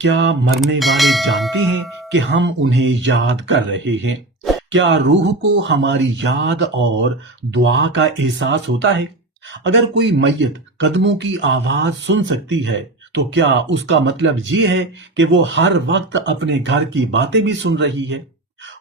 کیا مرنے والے جانتے ہیں کہ ہم انہیں یاد کر رہے ہیں؟ کیا روح کو ہماری یاد اور دعا کا احساس ہوتا ہے؟ اگر کوئی میت قدموں کی آواز سن سکتی ہے تو کیا اس کا مطلب یہ ہے کہ وہ ہر وقت اپنے گھر کی باتیں بھی سن رہی ہے؟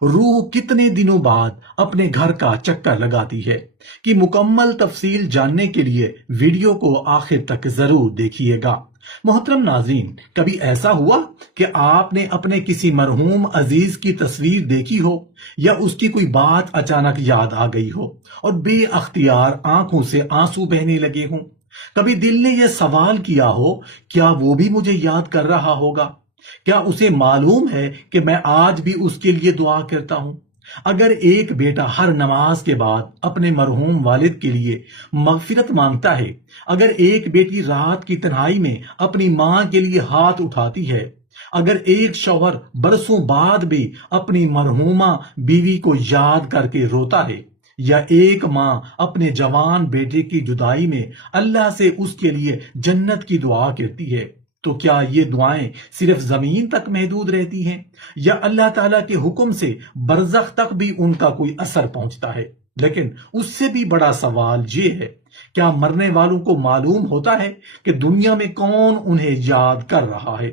روح کتنے دنوں بعد اپنے گھر کا چکر لگاتی ہے؟ کہ مکمل تفصیل جاننے کے لیے ویڈیو کو آخر تک ضرور دیکھیے گا۔ محترم ناظرین، کبھی ایسا ہوا کہ آپ نے اپنے کسی مرحوم عزیز کی تصویر دیکھی ہو یا اس کی کوئی بات اچانک یاد آ گئی ہو اور بے اختیار آنکھوں سے آنسو بہنے لگے ہوں؟ کبھی دل نے یہ سوال کیا ہو، کیا وہ بھی مجھے یاد کر رہا ہوگا؟ کیا اسے معلوم ہے کہ میں آج بھی اس کے لیے دعا کرتا ہوں؟ اگر ایک بیٹا ہر نماز کے بعد اپنے مرحوم والد کے لیے مغفرت مانگتا ہے، اگر ایک بیٹی رات کی تنہائی میں اپنی ماں کے لیے ہاتھ اٹھاتی ہے، اگر ایک شوہر برسوں بعد بھی اپنی مرحومہ بیوی کو یاد کر کے روتا ہے، یا ایک ماں اپنے جوان بیٹے کی جدائی میں اللہ سے اس کے لیے جنت کی دعا کرتی ہے، تو کیا یہ دعائیں صرف زمین تک محدود رہتی ہیں یا اللہ تعالیٰ کے حکم سے برزخ تک بھی ان کا کوئی اثر پہنچتا ہے؟ لیکن اس سے بھی بڑا سوال یہ ہے، کیا مرنے والوں کو معلوم ہوتا ہے کہ دنیا میں کون انہیں یاد کر رہا ہے؟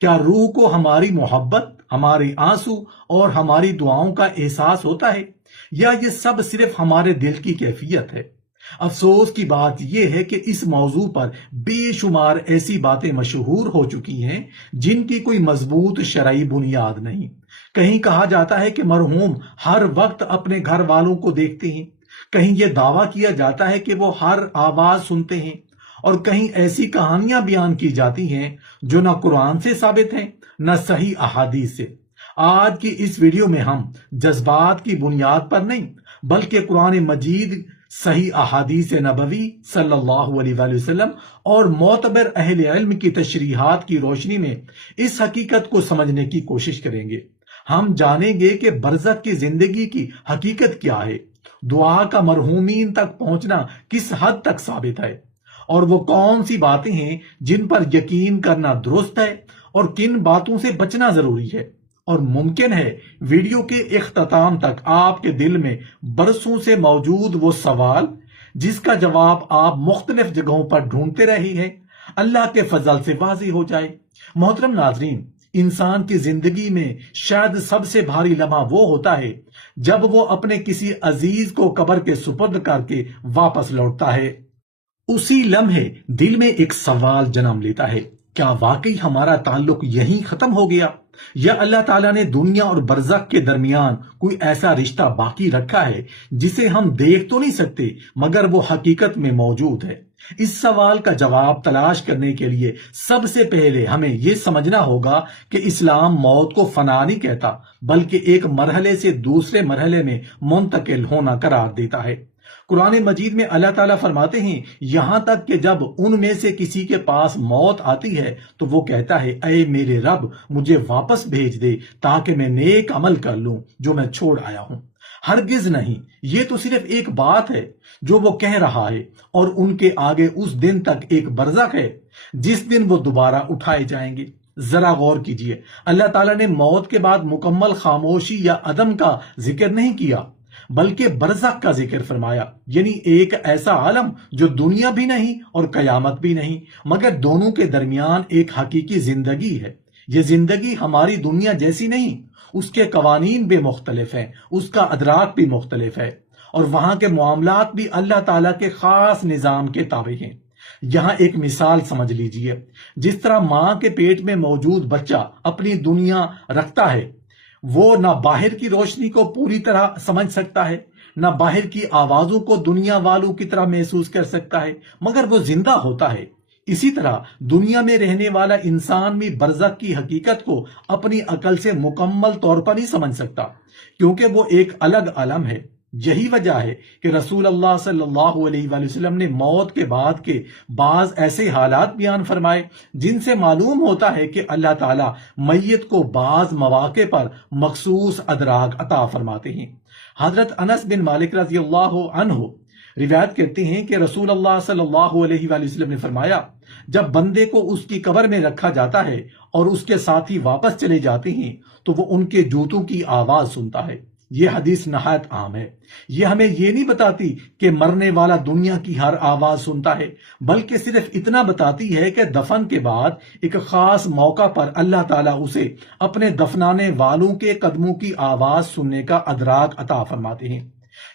کیا روح کو ہماری محبت، ہمارے آنسو اور ہماری دعاؤں کا احساس ہوتا ہے، یا یہ سب صرف ہمارے دل کی کیفیت ہے؟ افسوس کی بات یہ ہے کہ اس موضوع پر بے شمار ایسی باتیں مشہور ہو چکی ہیں جن کی کوئی مضبوط شرعی بنیاد نہیں۔ کہیں کہا جاتا ہے کہ مرحوم ہر وقت اپنے گھر والوں کو دیکھتے ہیں، کہیں یہ دعویٰ کیا جاتا ہے کہ وہ ہر آواز سنتے ہیں، اور کہیں ایسی کہانیاں بیان کی جاتی ہیں جو نہ قرآن سے ثابت ہیں نہ صحیح احادیث سے۔ آج کی اس ویڈیو میں ہم جذبات کی بنیاد پر نہیں بلکہ قرآن مجید، صحیح احادیث نبوی صلی اللہ علیہ وآلہ وسلم اور معتبر اہل علم کی تشریحات کی روشنی میں اس حقیقت کو سمجھنے کی کوشش کریں گے۔ ہم جانیں گے کہ برزخ کی زندگی کی حقیقت کیا ہے، دعا کا مرحومین تک پہنچنا کس حد تک ثابت ہے، اور وہ کون سی باتیں ہیں جن پر یقین کرنا درست ہے اور کن باتوں سے بچنا ضروری ہے۔ اور ممکن ہے ویڈیو کے اختتام تک آپ کے دل میں برسوں سے موجود وہ سوال جس کا جواب آپ مختلف جگہوں پر ڈھونڈتے رہے ہیں، اللہ کے فضل سے واضح ہو جائے۔ محترم ناظرین، انسان کی زندگی میں شاید سب سے بھاری لمحہ وہ ہوتا ہے جب وہ اپنے کسی عزیز کو قبر کے سپرد کر کے واپس لوٹتا ہے۔ اسی لمحے دل میں ایک سوال جنم لیتا ہے، کیا واقعی ہمارا تعلق یہیں ختم ہو گیا، یا اللہ تعالیٰ نے دنیا اور برزخ کے درمیان کوئی ایسا رشتہ باقی رکھا ہے جسے ہم دیکھ تو نہیں سکتے مگر وہ حقیقت میں موجود ہے؟ اس سوال کا جواب تلاش کرنے کے لیے سب سے پہلے ہمیں یہ سمجھنا ہوگا کہ اسلام موت کو فنا نہیں کہتا بلکہ ایک مرحلے سے دوسرے مرحلے میں منتقل ہونا قرار دیتا ہے۔ قرآن مجید میں اللہ تعالیٰ فرماتے ہیں، یہاں تک کہ جب ان میں سے کسی کے پاس موت آتی ہے تو وہ کہتا ہے، اے میرے رب، مجھے واپس بھیج دے تاکہ میں نیک عمل کر لوں جو میں چھوڑ آیا ہوں۔ ہرگز نہیں، یہ تو صرف ایک بات ہے جو وہ کہہ رہا ہے، اور ان کے آگے اس دن تک ایک برزخ ہے جس دن وہ دوبارہ اٹھائے جائیں گے۔ ذرا غور کیجئے، اللہ تعالیٰ نے موت کے بعد مکمل خاموشی یا عدم کا ذکر نہیں کیا بلکہ برزخ کا ذکر فرمایا، یعنی ایک ایسا عالم جو دنیا بھی نہیں اور قیامت بھی نہیں مگر دونوں کے درمیان ایک حقیقی زندگی ہے۔ یہ زندگی ہماری دنیا جیسی نہیں، اس کے قوانین بھی مختلف ہیں، اس کا ادراک بھی مختلف ہے، اور وہاں کے معاملات بھی اللہ تعالیٰ کے خاص نظام کے تابع ہیں۔ یہاں ایک مثال سمجھ لیجئے، جس طرح ماں کے پیٹ میں موجود بچہ اپنی دنیا رکھتا ہے، وہ نہ باہر کی روشنی کو پوری طرح سمجھ سکتا ہے، نہ باہر کی آوازوں کو دنیا والوں کی طرح محسوس کر سکتا ہے، مگر وہ زندہ ہوتا ہے۔ اسی طرح دنیا میں رہنے والا انسان بھی برزخ کی حقیقت کو اپنی عقل سے مکمل طور پر نہیں سمجھ سکتا، کیونکہ وہ ایک الگ عالم ہے۔ یہی وجہ ہے کہ رسول اللہ صلی اللہ علیہ وآلہ وسلم نے موت کے بعد کے بعض ایسے حالات بیان فرمائے جن سے معلوم ہوتا ہے کہ اللہ تعالیٰ میت کو بعض مواقع پر مخصوص ادراک عطا فرماتے ہیں۔ حضرت انس بن مالک رضی اللہ عنہ روایت کہتے ہیں کہ رسول اللہ صلی اللہ علیہ وآلہ وسلم نے فرمایا، جب بندے کو اس کی قبر میں رکھا جاتا ہے اور اس کے ساتھی واپس چلے جاتے ہیں تو وہ ان کے جوتوں کی آواز سنتا ہے۔ یہ حدیث نہایت عام ہے۔ یہ ہمیں یہ نہیں بتاتی کہ مرنے والا دنیا کی ہر آواز سنتا ہے، بلکہ صرف اتنا بتاتی ہے کہ دفن کے بعد ایک خاص موقع پر اللہ تعالیٰ اسے اپنے دفنانے والوں کے قدموں کی آواز سننے کا ادراک عطا فرماتے ہیں۔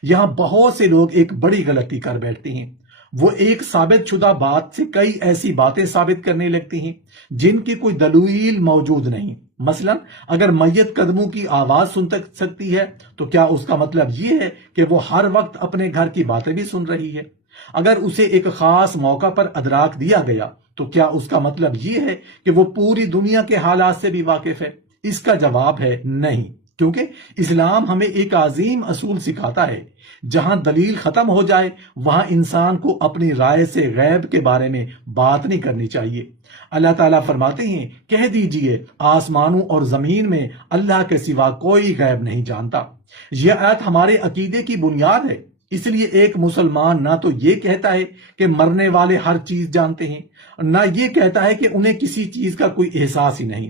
یہاں بہت سے لوگ ایک بڑی غلطی کر بیٹھتے ہیں۔ وہ ایک ثابت شدہ بات سے کئی ایسی باتیں ثابت کرنے لگتے ہیں جن کی کوئی دلیل موجود نہیں۔ مثلا اگر میت قدموں کی آواز سن سکتی ہے تو کیا اس کا مطلب یہ ہے کہ وہ ہر وقت اپنے گھر کی باتیں بھی سن رہی ہے؟ اگر اسے ایک خاص موقع پر ادراک دیا گیا تو کیا اس کا مطلب یہ ہے کہ وہ پوری دنیا کے حالات سے بھی واقف ہے؟ اس کا جواب ہے نہیں، کیونکہ اسلام ہمیں ایک عظیم اصول سکھاتا ہے، جہاں دلیل ختم ہو جائے وہاں انسان کو اپنی رائے سے غیب کے بارے میں بات نہیں کرنی چاہیے۔ اللہ تعالیٰ فرماتے ہیں، کہہ دیجئے آسمانوں اور زمین میں اللہ کے سوا کوئی غیب نہیں جانتا۔ یہ آیت ہمارے عقیدے کی بنیاد ہے۔ اس لیے ایک مسلمان نہ تو یہ کہتا ہے کہ مرنے والے ہر چیز جانتے ہیں، نہ یہ کہتا ہے کہ انہیں کسی چیز کا کوئی احساس ہی نہیں،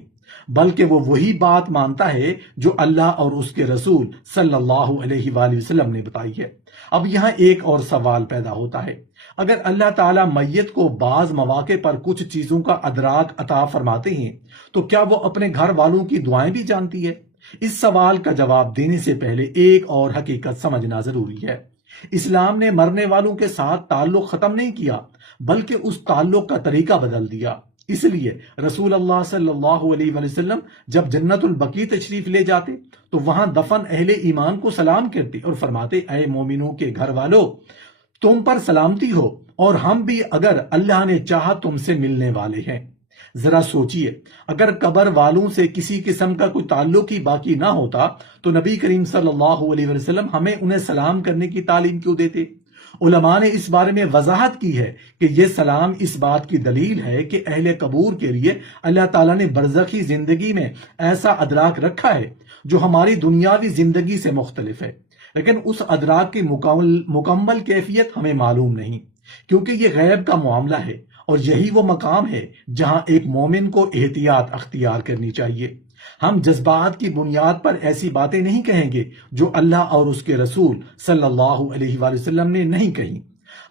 بلکہ وہ وہی بات مانتا ہے جو اللہ اور اس کے رسول صلی اللہ علیہ وآلہ وسلم نے بتائی ہے۔ اب یہاں ایک اور سوال پیدا ہوتا ہے، اگر اللہ تعالیٰ میت کو بعض مواقع پر کچھ چیزوں کا ادراک عطا فرماتے ہیں تو کیا وہ اپنے گھر والوں کی دعائیں بھی جانتی ہے؟ اس سوال کا جواب دینے سے پہلے ایک اور حقیقت سمجھنا ضروری ہے۔ اسلام نے مرنے والوں کے ساتھ تعلق ختم نہیں کیا، بلکہ اس تعلق کا طریقہ بدل دیا۔ اس لیے رسول اللہ صلی اللہ علیہ وآلہ وسلم جب جنت البقیع تشریف لے جاتے تو وہاں دفن اہل ایمان کو سلام کرتے اور فرماتے، اے مومنوں کے گھر والو، تم پر سلامتی ہو، اور ہم بھی اگر اللہ نے چاہا تم سے ملنے والے ہیں۔ ذرا سوچئے، اگر قبر والوں سے کسی قسم کا کوئی تعلق ہی باقی نہ ہوتا تو نبی کریم صلی اللہ علیہ وسلم ہمیں انہیں سلام کرنے کی تعلیم کیوں دیتے؟ علماء نے اس بارے میں وضاحت کی ہے کہ یہ سلام اس بات کی دلیل ہے کہ اہل قبور کے لیے اللہ تعالیٰ نے برزخی زندگی میں ایسا ادراک رکھا ہے جو ہماری دنیاوی زندگی سے مختلف ہے، لیکن اس ادراک کی مکمل کیفیت ہمیں معلوم نہیں، کیونکہ یہ غیب کا معاملہ ہے، اور یہی وہ مقام ہے جہاں ایک مومن کو احتیاط اختیار کرنی چاہیے۔ ہم جذبات کی بنیاد پر ایسی باتیں نہیں کہیں گے جو اللہ اور اس کے رسول صلی اللہ علیہ وآلہ وسلم نے نہیں کہیں۔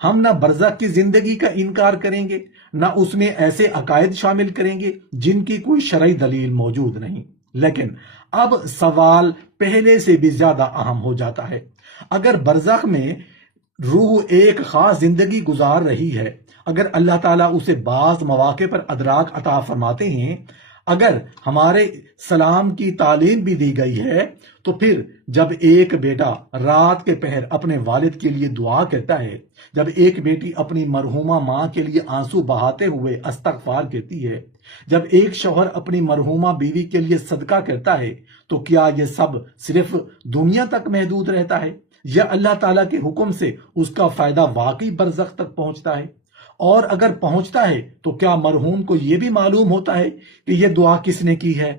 ہم نہ برزخ کی زندگی کا انکار کریں گے، نہ اس میں ایسے عقائد شامل کریں گے جن کی کوئی شرعی دلیل موجود نہیں۔ لیکن اب سوال پہلے سے بھی زیادہ اہم ہو جاتا ہے۔ اگر برزخ میں روح ایک خاص زندگی گزار رہی ہے، اگر اللہ تعالیٰ اسے بعض مواقع پر ادراک عطا فرماتے ہیں، اگر ہمارے سلام کی تعلیم بھی دی گئی ہے، تو پھر جب ایک بیٹا رات کے پہر اپنے والد کے لیے دعا کرتا ہے، جب ایک بیٹی اپنی مرحومہ ماں کے لیے آنسو بہاتے ہوئے استغفار کرتی ہے، جب ایک شوہر اپنی مرحومہ بیوی کے لیے صدقہ کرتا ہے، تو کیا یہ سب صرف دنیا تک محدود رہتا ہے یا اللہ تعالیٰ کے حکم سے اس کا فائدہ واقعی برزخ تک پہنچتا ہے؟ اور اگر پہنچتا ہے تو کیا مرحوم کو یہ بھی معلوم ہوتا ہے کہ یہ دعا کس نے کی ہے؟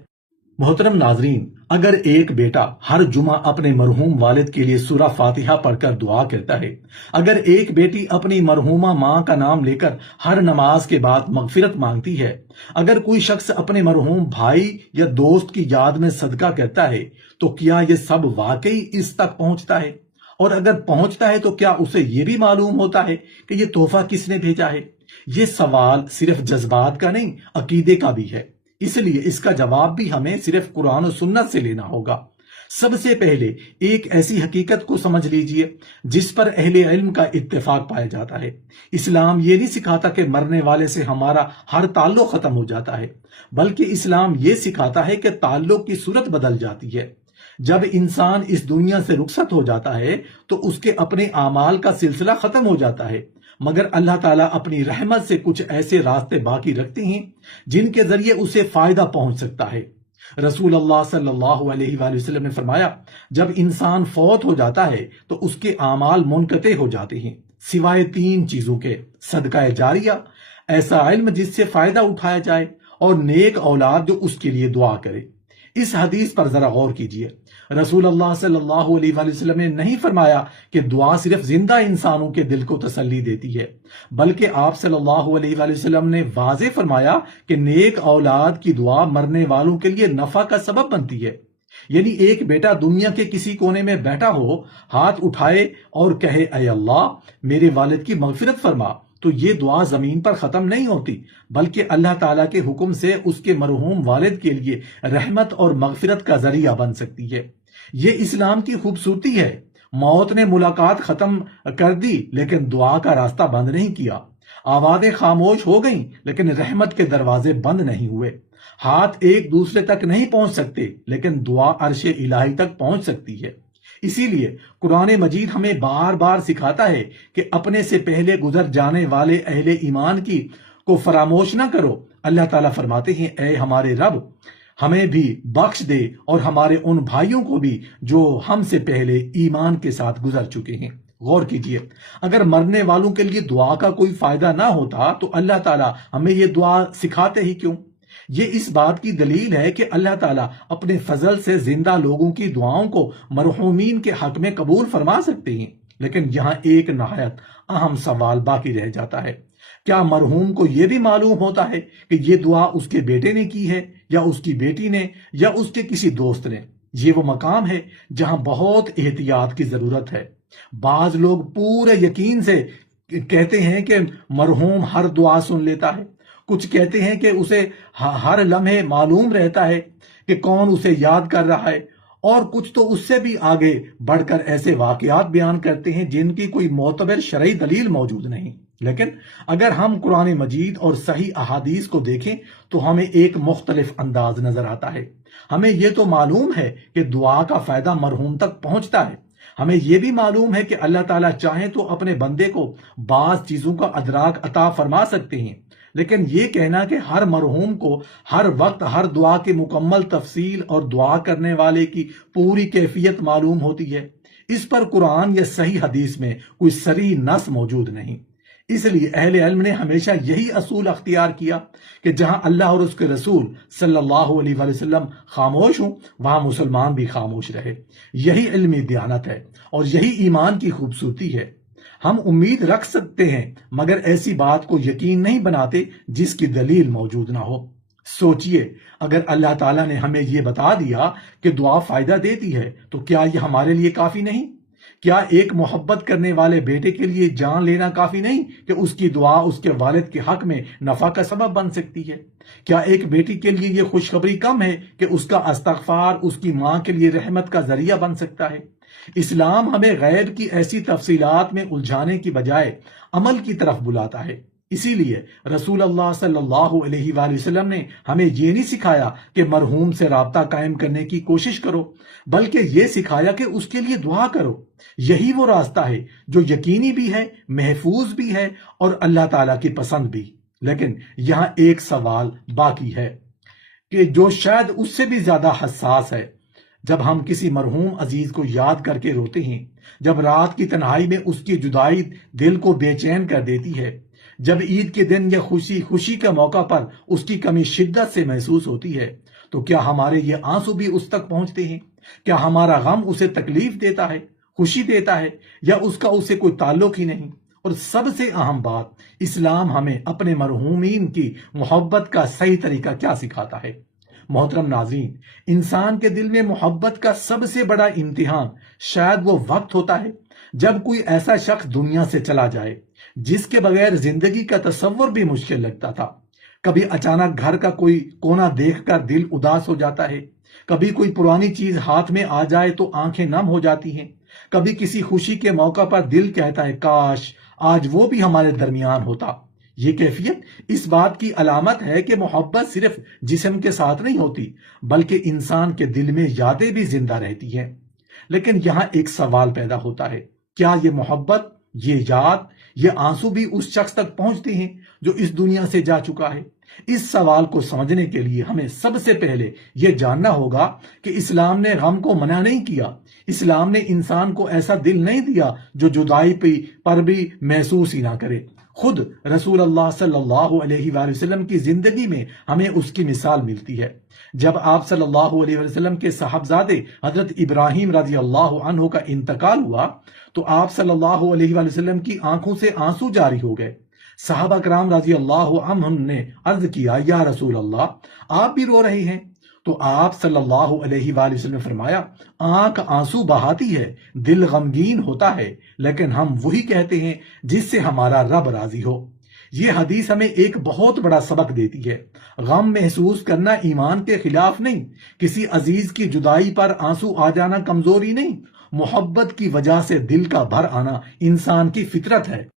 محترم ناظرین، اگر ایک بیٹا ہر جمعہ اپنے مرحوم والد کے لیے سورہ فاتحہ پڑھ کر دعا کرتا ہے، اگر ایک بیٹی اپنی مرحومہ ماں کا نام لے کر ہر نماز کے بعد مغفرت مانگتی ہے، اگر کوئی شخص اپنے مرحوم بھائی یا دوست کی یاد میں صدقہ کرتا ہے، تو کیا یہ سب واقعی اس تک پہنچتا ہے؟ اور اگر پہنچتا ہے تو کیا اسے یہ بھی معلوم ہوتا ہے کہ یہ تحفہ کس نے بھیجا ہے؟ یہ سوال صرف جذبات کا نہیں، عقیدے کا بھی ہے۔ اس لیے اس کا جواب بھی ہمیں صرف قرآن و سنت سے لینا ہوگا۔ سب سے پہلے ایک ایسی حقیقت کو سمجھ لیجئے جس پر اہل علم کا اتفاق پایا جاتا ہے۔ اسلام یہ نہیں سکھاتا کہ مرنے والے سے ہمارا ہر تعلق ختم ہو جاتا ہے، بلکہ اسلام یہ سکھاتا ہے کہ تعلق کی صورت بدل جاتی ہے۔ جب انسان اس دنیا سے رخصت ہو جاتا ہے تو اس کے اپنے اعمال کا سلسلہ ختم ہو جاتا ہے، مگر اللہ تعالیٰ اپنی رحمت سے کچھ ایسے راستے باقی رکھتے ہیں جن کے ذریعے اسے فائدہ پہنچ سکتا ہے۔ رسول اللہ صلی اللہ علیہ وآلہ وسلم نے فرمایا، جب انسان فوت ہو جاتا ہے تو اس کے اعمال منقطع ہو جاتے ہیں سوائے 3 چیزوں کے: صدقہ جاریہ، ایسا علم جس سے فائدہ اٹھایا جائے، اور نیک اولاد جو اس کے لیے دعا کرے۔ اس حدیث پر ذرا غور کیجئے۔ رسول اللہ صلی اللہ علیہ وآلہ وسلم نے نہیں فرمایا کہ دعا صرف زندہ انسانوں کے دل کو تسلی دیتی ہے، بلکہ آپ صلی اللہ علیہ وآلہ وسلم نے واضح فرمایا کہ نیک اولاد کی دعا مرنے والوں کے لیے نفع کا سبب بنتی ہے۔ یعنی ایک بیٹا دنیا کے کسی کونے میں بیٹھا ہو، ہاتھ اٹھائے اور کہے اے اللہ میرے والد کی مغفرت فرما، تو یہ دعا زمین پر ختم نہیں ہوتی، بلکہ اللہ تعالیٰ کے حکم سے اس کے مرحوم والد کے لیے رحمت اور مغفرت کا ذریعہ بن سکتی ہے۔ یہ اسلام کی خوبصورتی ہے۔ موت نے ملاقات ختم کر دی لیکن دعا کا راستہ بند نہیں کیا۔ آوازیں خاموش ہو گئیں لیکن رحمت کے دروازے بند نہیں ہوئے۔ ہاتھ ایک دوسرے تک نہیں پہنچ سکتے لیکن دعا عرش الہی تک پہنچ سکتی ہے۔ اسی لیے قرآن مجید ہمیں بار بار سکھاتا ہے کہ اپنے سے پہلے گزر جانے والے اہل ایمان کو فراموش نہ کرو۔ اللہ تعالیٰ فرماتے ہیں اے ہمارے رب ہمیں بھی بخش دے اور ہمارے ان بھائیوں کو بھی جو ہم سے پہلے ایمان کے ساتھ گزر چکے ہیں۔ غور کیجئے، اگر مرنے والوں کے لیے دعا کا کوئی فائدہ نہ ہوتا تو اللہ تعالیٰ ہمیں یہ دعا سکھاتے ہی کیوں؟ یہ اس بات کی دلیل ہے کہ اللہ تعالیٰ اپنے فضل سے زندہ لوگوں کی دعاؤں کو مرحومین کے حق میں قبول فرما سکتے ہیں۔ لیکن یہاں ایک نہایت اہم سوال باقی رہ جاتا ہے، کیا مرحوم کو یہ بھی معلوم ہوتا ہے کہ یہ دعا اس کے بیٹے نے کی ہے یا اس کی بیٹی نے یا اس کے کسی دوست نے؟ یہ وہ مقام ہے جہاں بہت احتیاط کی ضرورت ہے۔ بعض لوگ پورے یقین سے کہتے ہیں کہ مرحوم ہر دعا سن لیتا ہے، کچھ کہتے ہیں کہ اسے ہر لمحے معلوم رہتا ہے کہ کون اسے یاد کر رہا ہے، اور کچھ تو اس سے بھی آگے بڑھ کر ایسے واقعات بیان کرتے ہیں جن کی کوئی معتبر شرعی دلیل موجود نہیں۔ لیکن اگر ہم قرآن مجید اور صحیح احادیث کو دیکھیں تو ہمیں ایک مختلف انداز نظر آتا ہے۔ ہمیں یہ تو معلوم ہے کہ دعا کا فائدہ مرحوم تک پہنچتا ہے، ہمیں یہ بھی معلوم ہے کہ اللہ تعالیٰ چاہیں تو اپنے بندے کو بعض چیزوں کا ادراک عطا فرما سکتے ہیں، لیکن یہ کہنا کہ ہر مرحوم کو ہر وقت ہر دعا کی مکمل تفصیل اور دعا کرنے والے کی پوری کیفیت معلوم ہوتی ہے، اس پر قرآن یا صحیح حدیث میں کوئی صریح نص موجود نہیں۔ اس لیے اہل علم نے ہمیشہ یہی اصول اختیار کیا کہ جہاں اللہ اور اس کے رسول صلی اللہ علیہ وآلہ وسلم خاموش ہوں وہاں مسلمان بھی خاموش رہے۔ یہی علمی دیانت ہے اور یہی ایمان کی خوبصورتی ہے۔ ہم امید رکھ سکتے ہیں مگر ایسی بات کو یقین نہیں بناتے جس کی دلیل موجود نہ ہو۔ سوچئے، اگر اللہ تعالیٰ نے ہمیں یہ بتا دیا کہ دعا فائدہ دیتی ہے تو کیا یہ ہمارے لیے کافی نہیں؟ کیا ایک محبت کرنے والے بیٹے کے لیے جان لینا کافی نہیں کہ اس کی دعا اس کے والد کے حق میں نفع کا سبب بن سکتی ہے؟ کیا ایک بیٹی کے لیے یہ خوشخبری کم ہے کہ اس کا استغفار اس کی ماں کے لیے رحمت کا ذریعہ بن سکتا ہے؟ اسلام ہمیں غیب کی ایسی تفصیلات میں الجھانے کی بجائے عمل کی طرف بلاتا ہے۔ اسی لیے رسول اللہ صلی اللہ علیہ وآلہ وسلم نے ہمیں یہ نہیں سکھایا کہ مرحوم سے رابطہ قائم کرنے کی کوشش کرو، بلکہ یہ سکھایا کہ اس کے لیے دعا کرو۔ یہی وہ راستہ ہے جو یقینی بھی ہے، محفوظ بھی ہے اور اللہ تعالیٰ کی پسند بھی۔ لیکن یہاں ایک سوال باقی ہے کہ جو شاید اس سے بھی زیادہ حساس ہے۔ جب ہم کسی مرحوم عزیز کو یاد کر کے روتے ہیں، جب رات کی تنہائی میں اس کی جدائی دل کو بے چین کر دیتی ہے، جب عید کے دن یا خوشی کے موقع پر اس کی کمی شدت سے محسوس ہوتی ہے، تو کیا ہمارے یہ آنسو بھی اس تک پہنچتے ہیں؟ کیا ہمارا غم اسے تکلیف دیتا ہے، خوشی دیتا ہے، یا اس کا اسے کوئی تعلق ہی نہیں؟ اور سب سے اہم بات، اسلام ہمیں اپنے مرحومین کی محبت کا صحیح طریقہ کیا سکھاتا ہے؟ محترم ناظرین، انسان کے دل میں محبت کا سب سے بڑا امتحان شاید وہ وقت ہوتا ہے جب کوئی ایسا شخص دنیا سے چلا جائے جس کے بغیر زندگی کا تصور بھی مشکل لگتا تھا۔ کبھی اچانک گھر کا کوئی کونا دیکھ کر دل اداس ہو جاتا ہے، کبھی کوئی پرانی چیز ہاتھ میں آ جائے تو آنکھیں نم ہو جاتی ہیں، کبھی کسی خوشی کے موقع پر دل کہتا ہے کاش آج وہ بھی ہمارے درمیان ہوتا۔ یہ کیفیت اس بات کی علامت ہے کہ محبت صرف جسم کے ساتھ نہیں ہوتی بلکہ انسان کے دل میں یادیں بھی زندہ رہتی ہیں۔ لیکن یہاں ایک سوال پیدا ہوتا ہے، کیا یہ محبت، یہ یاد، یہ آنسو بھی اس شخص تک پہنچتے ہیں جو اس دنیا سے جا چکا ہے؟ اس سوال کو سمجھنے کے لیے ہمیں سب سے پہلے یہ جاننا ہوگا کہ اسلام نے غم کو منع نہیں کیا۔ اسلام نے انسان کو ایسا دل نہیں دیا جو جدائی پر بھی محسوس ہی نہ کرے۔ خود رسول اللہ صلی اللہ علیہ وآلہ وسلم کی زندگی میں ہمیں اس کی مثال ملتی ہے۔ جب آپ صلی اللہ علیہ وآلہ وسلم کے صاحبزادے حضرت ابراہیم رضی اللہ عنہ کا انتقال ہوا تو آپ صلی اللہ علیہ وآلہ وسلم کی آنکھوں سے آنسو جاری ہو گئے۔ صحابہ کرام رضی اللہ عنہم نے عرض کیا، یا رسول اللہ آپ بھی رو رہے ہیں؟ تو آپ صلی اللہ علیہ وآلہ وسلم نے فرمایا، آنکھ آنسو بہاتی ہے، دل غمگین ہوتا ہے، لیکن ہم وہی کہتے ہیں جس سے ہمارا رب راضی ہو۔ یہ حدیث ہمیں ایک بہت بڑا سبق دیتی ہے۔ غم محسوس کرنا ایمان کے خلاف نہیں، کسی عزیز کی جدائی پر آنسو آ جانا کمزوری نہیں، محبت کی وجہ سے دل کا بھر آنا انسان کی فطرت ہے۔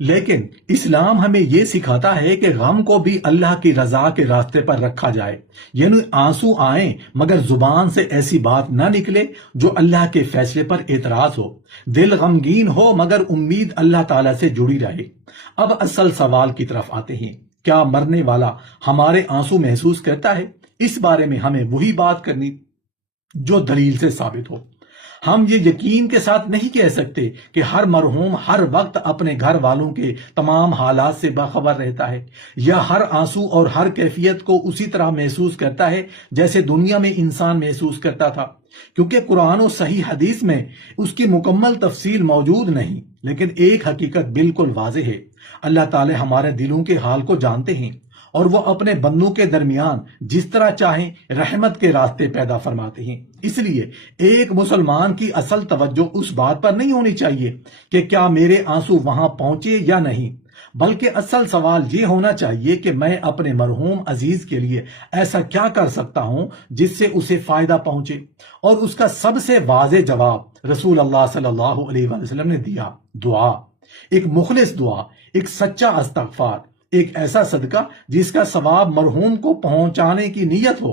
لیکن اسلام ہمیں یہ سکھاتا ہے کہ غم کو بھی اللہ کی رضا کے راستے پر رکھا جائے، یعنی آنسو آئیں مگر زبان سے ایسی بات نہ نکلے جو اللہ کے فیصلے پر اعتراض ہو، دل غمگین ہو مگر امید اللہ تعالیٰ سے جڑی رہے۔ اب اصل سوال کی طرف آتے ہیں، کیا مرنے والا ہمارے آنسو محسوس کرتا ہے؟ اس بارے میں ہمیں وہی بات کرنی جو دلیل سے ثابت ہو۔ ہم یہ یقین کے ساتھ نہیں کہہ سکتے کہ ہر مرحوم ہر وقت اپنے گھر والوں کے تمام حالات سے باخبر رہتا ہے، یا ہر آنسو اور ہر کیفیت کو اسی طرح محسوس کرتا ہے جیسے دنیا میں انسان محسوس کرتا تھا، کیونکہ قرآن و صحیح حدیث میں اس کی مکمل تفصیل موجود نہیں۔ لیکن ایک حقیقت بالکل واضح ہے، اللہ تعالی ہمارے دلوں کے حال کو جانتے ہیں، اور وہ اپنے بندوں کے درمیان جس طرح چاہیں رحمت کے راستے پیدا فرماتے ہیں۔ اس لیے ایک مسلمان کی اصل توجہ اس بات پر نہیں ہونی چاہیے کہ کیا میرے آنسو وہاں پہنچے یا نہیں، بلکہ اصل سوال یہ ہونا چاہیے کہ میں اپنے مرحوم عزیز کے لیے ایسا کیا کر سکتا ہوں جس سے اسے فائدہ پہنچے۔ اور اس کا سب سے واضح جواب رسول اللہ صلی اللہ علیہ وآلہ وسلم نے دیا، دعا، ایک مخلص دعا، ایک سچا استغفار، ایک ایسا صدقہ جس کا ثواب مرحوم کو پہنچانے کی نیت ہو۔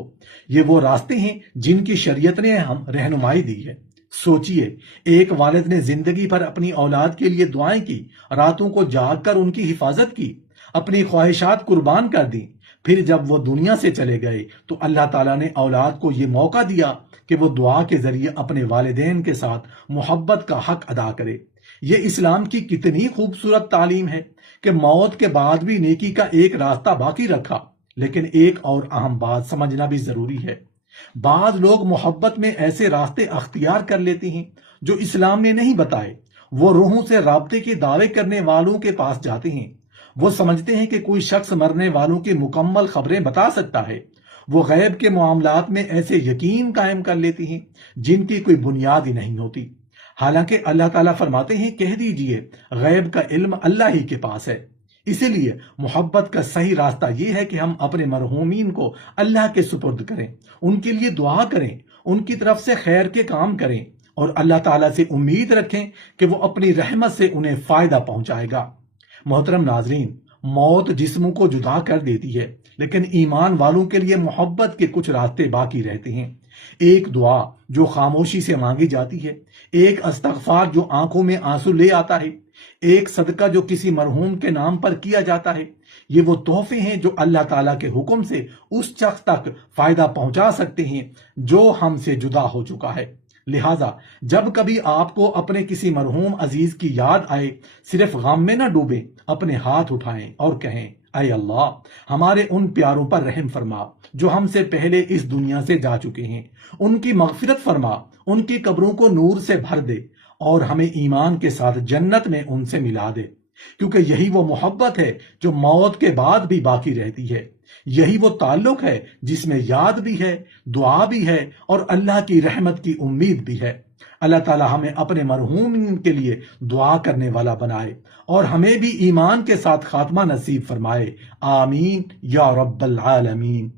یہ وہ راستے ہیں جن کی شریعت نے ہم رہنمائی دی ہے۔ سوچئے، ایک والد نے زندگی بھر اپنی اولاد کے لیے دعائیں کی، راتوں کو جاگ کر ان کی حفاظت کی، اپنی خواہشات قربان کر دیں، پھر جب وہ دنیا سے چلے گئے تو اللہ تعالیٰ نے اولاد کو یہ موقع دیا کہ وہ دعا کے ذریعے اپنے والدین کے ساتھ محبت کا حق ادا کرے۔ یہ اسلام کی کتنی خوبصورت تعلیم ہے کہ موت کے بعد بھی نیکی کا ایک راستہ باقی رکھا۔ لیکن ایک اور اہم بات سمجھنا بھی ضروری ہے، بعض لوگ محبت میں ایسے راستے اختیار کر لیتے ہیں جو اسلام نے نہیں بتائے۔ وہ روحوں سے رابطے کے دعوے کرنے والوں کے پاس جاتے ہیں، وہ سمجھتے ہیں کہ کوئی شخص مرنے والوں کی مکمل خبریں بتا سکتا ہے۔ وہ غیب کے معاملات میں ایسے یقین قائم کر لیتے ہیں جن کی کوئی بنیاد ہی نہیں ہوتی، حالانکہ اللہ تعالیٰ فرماتے ہیں، کہہ دیجئے غیب کا علم اللہ ہی کے پاس ہے۔ اسی لیے محبت کا صحیح راستہ یہ ہے کہ ہم اپنے مرحومین کو اللہ کے سپرد کریں، ان کے لیے دعا کریں، ان کی طرف سے خیر کے کام کریں، اور اللہ تعالیٰ سے امید رکھیں کہ وہ اپنی رحمت سے انہیں فائدہ پہنچائے گا۔ محترم ناظرین، موت جسموں کو جدا کر دیتی ہے، لیکن ایمان والوں کے لیے محبت کے کچھ راستے باقی رہتے ہیں۔ ایک دعا جو خاموشی سے مانگی جاتی ہے، ایک استغفار جو آنکھوں میں آنسو لے آتا ہے، ایک صدقہ جو کسی مرحوم کے نام پر کیا جاتا ہے، یہ وہ تحفے ہیں جو اللہ تعالیٰ کے حکم سے اس شخص تک فائدہ پہنچا سکتے ہیں جو ہم سے جدا ہو چکا ہے۔ لہٰذا جب کبھی آپ کو اپنے کسی مرحوم عزیز کی یاد آئے، صرف غم میں نہ ڈوبیں، اپنے ہاتھ اٹھائیں اور کہیں، اے اللہ، ہمارے ان پیاروں پر رحم فرما جو ہم سے پہلے اس دنیا سے جا چکے ہیں، ان کی مغفرت فرما، ان کی قبروں کو نور سے بھر دے، اور ہمیں ایمان کے ساتھ جنت میں ان سے ملا دے، کیونکہ یہی وہ محبت ہے جو موت کے بعد بھی باقی رہتی ہے۔ یہی وہ تعلق ہے جس میں یاد بھی ہے، دعا بھی ہے، اور اللہ کی رحمت کی امید بھی ہے۔ اللہ تعالی ہمیں اپنے مرحومین کے لیے دعا کرنے والا بنائے، اور ہمیں بھی ایمان کے ساتھ خاتمہ نصیب فرمائے۔ آمین یا رب العالمین۔